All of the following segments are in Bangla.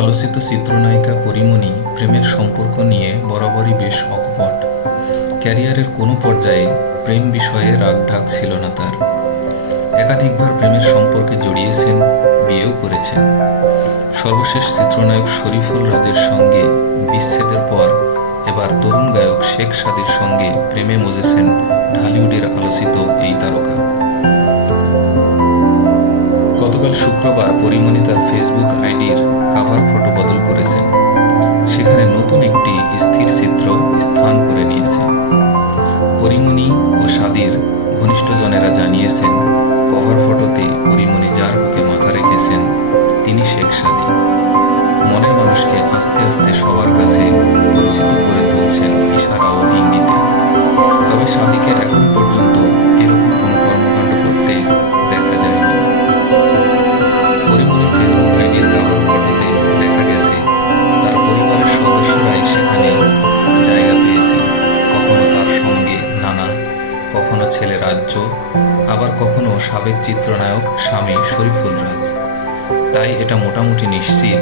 আলোচিত চিত্রনায়িকা পরীমণি প্রেমের সম্পর্ক নিয়ে বরাবরই বেশ অকপট। ক্যারিয়ারের কোনো পর্যায়ে প্রেম বিষয়ে রাগঢাক ছিল না তার। একাধিকবার প্রেমের সম্পর্কে জড়িয়েছেন, বিয়েও করেছেন। সর্বশেষ চিত্রনায়ক শরীফুল রাজের সঙ্গে বিচ্ছেদের পর এবার তরুণ গায়ক শেখ সাদীর সঙ্গে প্রেমে মজেছেন ঢালিউডের আলোচিত এই তারকা। গতকাল শুক্রবার পরীমণি তার ফেসবুক আইডির কাভার ফটো বদল করেছেন। সেখানে নতুন একটি স্থির চিত্র স্থান করে নিয়েছে। পরীমণি ও সাদীর ঘনিষ্ঠজনেরা জানিয়েছেন, কভার ফটোতে পরীমণি যার বুকে মাথা রেখেছেন তিনি শেখ সাদী। মনের মানুষকে আস্তে আস্তে সবার কাছে পরিচিত করে তুলছেন ইশারা ও ইঙ্গিতে। তবে সাদীকে এখন পর্যন্ত এরকম কোনো কর্মকাণ্ড করতে দেখা যায়নি। পরীমণির ফেসবুক আইডির কাভার ফটোতে দেখা গেছে তার পরিবারের সদস্যরাই সেখানে জায়গা পেয়েছে। কখনো তার সঙ্গে নানা, কখনো ছেলে রাজ্য, আবার কখনো সাবেক চিত্রনায়ক স্বামী শরীফুল রাজ। তাই এটা মোটামুটি নিশ্চিত,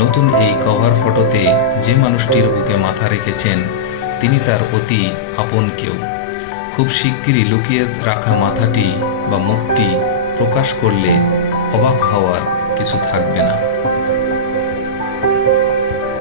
নতুন এই কভার ফটোতে যে মানুষটির বুকে মাথা রেখেছেন তিনি তার অতি আপন কেউ। খুব শিগগিরই লুকিয়ে রাখা মাথাটি বা মুখটি প্রকাশ করলে অবাক হওয়ার কিছু থাকবে না।